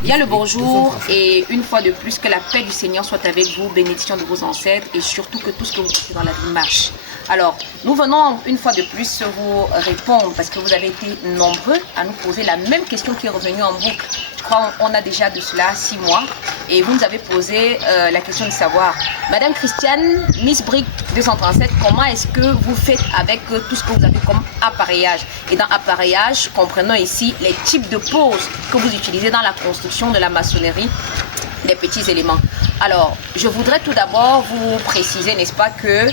Bien le bonjour et une fois de plus que la paix du Seigneur soit avec vous, bénédiction de vos ancêtres et surtout que tout ce que vous faites dans la vie marche. Alors, nous venons une fois de plus vous répondre parce que vous avez été nombreux à nous poser la même question qui est revenue en boucle quand on a déjà de cela 6 mois et vous nous avez posé la question de savoir, Madame Christiane, Miss Brick 237, comment est-ce que vous faites avec tout ce que vous avez comme appareillage? Et dans appareillage, comprenons ici les types de poses que vous utilisez dans la construction de la maçonnerie, des petits éléments. Alors, je voudrais tout d'abord vous préciser, n'est-ce pas, que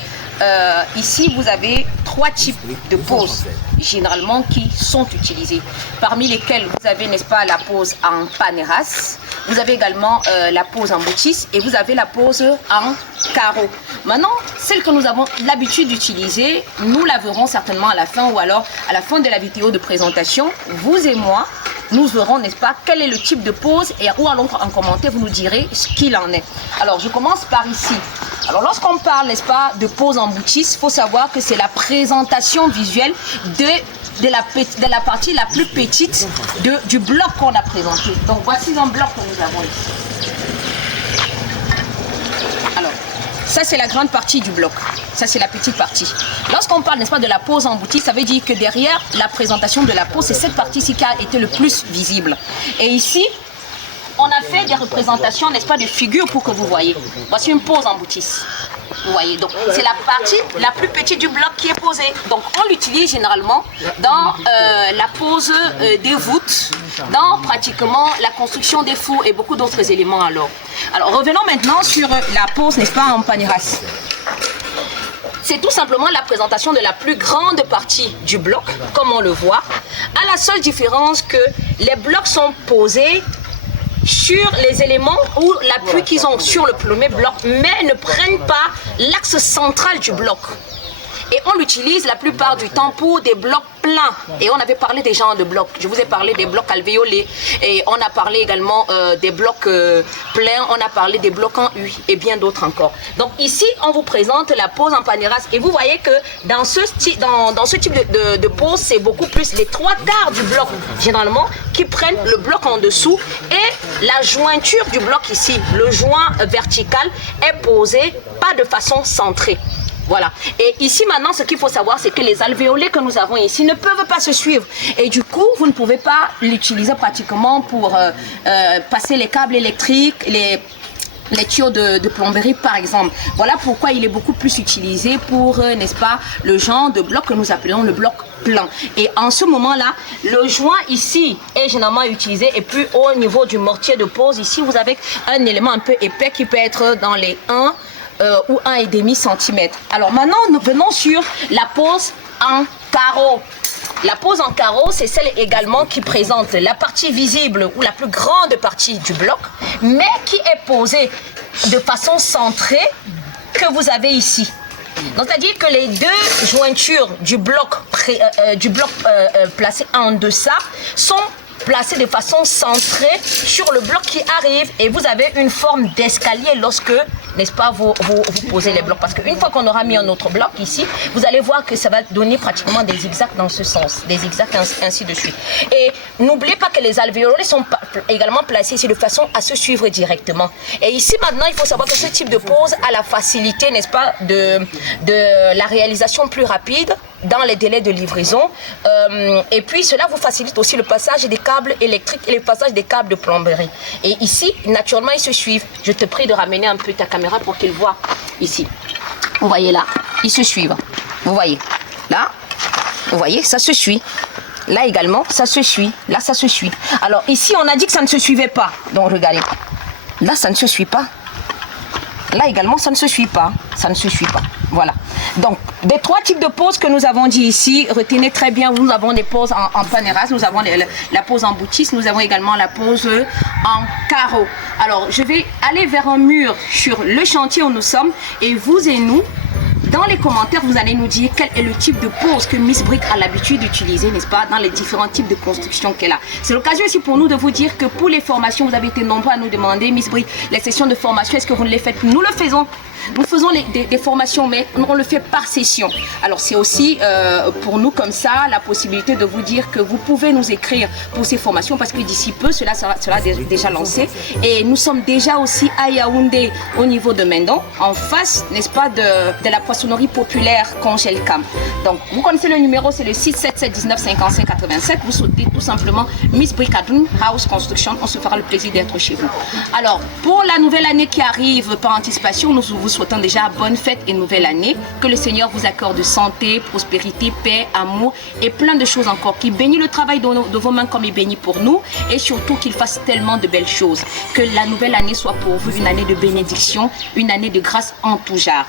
ici, vous avez 3 types de poses, généralement, qui sont utilisées. Parmi lesquelles, vous avez, n'est-ce pas, la pose en paneras, vous avez également la pose en boutis et vous avez la pose en carreau. Maintenant, celle que nous avons l'habitude d'utiliser, nous la verrons certainement à la fin ou alors à la fin de la vidéo de présentation. Vous et moi, nous verrons, n'est-ce pas, quel est le type de pose et ou alors en commentaire, vous nous direz ce qu'il en est. Alors, je commence par ici. Alors, lorsqu'on parle, n'est-ce pas, de pose en boutis, il faut savoir que c'est la présentation visuelle de la partie la plus petite du bloc qu'on a présenté. Donc, voici un bloc que nous avons ici. Alors, ça, c'est la grande partie du bloc. Ça, c'est la petite partie. Lorsqu'on parle, n'est-ce pas, de la pose en boutis, ça veut dire que derrière la présentation de la pose, c'est cette partie-ci qui a été le plus visible. Et ici, on a fait des représentations, n'est-ce pas, de figures pour que vous voyez. Voici une pose en boutis. Vous voyez, donc c'est la partie la plus petite du bloc qui est posée. Donc on l'utilise généralement dans la pose des voûtes, dans pratiquement la construction des fours et beaucoup d'autres éléments alors. Alors revenons maintenant sur la pose, n'est-ce pas, en paneras. C'est tout simplement la présentation de la plus grande partie du bloc, comme on le voit, à la seule différence que les blocs sont posés sur les éléments ou l'appui qu'ils ont sur le premier bloc, mais ne prennent pas l'axe central du bloc. Et on l'utilise la plupart du temps pour des blocs pleins. Et on avait parlé des genres de blocs. Je vous ai parlé des blocs alvéolés. Et on a parlé également des blocs pleins. On a parlé des blocs en U et bien d'autres encore. Donc ici, on vous présente la pose en paneras. Et vous voyez que dans ce type de pose, c'est beaucoup plus les 3/4 du bloc, généralement, qui prennent le bloc en dessous. Et la jointure du bloc ici, le joint vertical, est posé pas de façon centrée. Voilà. Et ici maintenant, ce qu'il faut savoir, c'est que les alvéolés que nous avons ici ne peuvent pas se suivre. Et du coup, vous ne pouvez pas l'utiliser pratiquement pour passer les câbles électriques, les tuyaux de plomberie par exemple. Voilà pourquoi il est beaucoup plus utilisé pour, n'est-ce pas, le genre de bloc que nous appelons le bloc plein. Et en ce moment-là, le joint ici est généralement utilisé. Et puis au niveau du mortier de pose, ici, vous avez un élément un peu épais qui peut être dans les 1 ou 1,5 cm. Alors maintenant, nous venons sur la pose en carreau. La pose en carreau, c'est celle également qui présente la partie visible ou la plus grande partie du bloc, mais qui est posée de façon centrée que vous avez ici. Donc, c'est-à-dire que les deux jointures du bloc, placé en deçà sont placé de façon centrée sur le bloc qui arrive et vous avez une forme d'escalier lorsque, n'est-ce pas, vous posez les blocs. Parce qu'une fois qu'on aura mis un autre bloc ici, vous allez voir que ça va donner pratiquement des zigzags dans ce sens, des zigzags ainsi de suite. Et n'oubliez pas que les alvéolés sont également placés ici de façon à se suivre directement. Et ici maintenant, il faut savoir que ce type de pose a la facilité, n'est-ce pas, de la réalisation plus rapide dans les délais de livraison. Et puis cela vous facilite aussi le passage des câbles électriques et le passage des câbles de plomberie. Et ici, naturellement, ils se suivent. Je te prie de ramener un peu ta caméra pour qu'ils voient ici. Vous voyez là, ils se suivent. Vous voyez là, vous voyez, ça se suit. Là également, ça se suit. Là, ça se suit. Alors ici, on a dit que ça ne se suivait pas. Donc regardez. Là, ça ne se suit pas. Là également, ça ne se suit pas. Ça ne se suit pas. Voilà. Donc, des 3 types de poses que nous avons dit ici, retenez très bien, nous avons des poses en paneras, nous avons la pose en boutis, nous avons également la pose en carreau. Alors, je vais aller vers un mur sur le chantier où nous sommes et vous et nous, dans les commentaires, vous allez nous dire quel est le type de pose que Miss Brick a l'habitude d'utiliser, n'est-ce pas, dans les différents types de constructions qu'elle a. C'est l'occasion aussi pour nous de vous dire que pour les formations, vous avez été nombreux à nous demander, Miss Brick, les sessions de formation, est-ce que vous ne les faites plus? Nous le faisons. Nous faisons des formations, mais on le fait par session. Alors c'est aussi pour nous comme ça la possibilité de vous dire que vous pouvez nous écrire pour ces formations parce que d'ici peu, cela sera déjà lancé. Et nous sommes déjà aussi à Yaoundé au niveau de Mendon, en face, n'est-ce pas, de la poissonnerie populaire Congelcam. Donc vous connaissez le numéro, c'est le 677 19 55 87. Vous sautez tout simplement Miss Bricadoun House Construction. On se fera le plaisir d'être chez vous. Alors pour la nouvelle année qui arrive par anticipation, nous vous souhaitons déjà bonne fête et nouvelle année. Que le Seigneur vous accorde santé, prospérité, paix, amour et plein de choses encore. Qu'il bénisse le travail de vos mains comme il bénit pour nous et surtout qu'il fasse tellement de belles choses. Que la nouvelle année soit pour vous une année de bénédiction, une année de grâce en tout genre.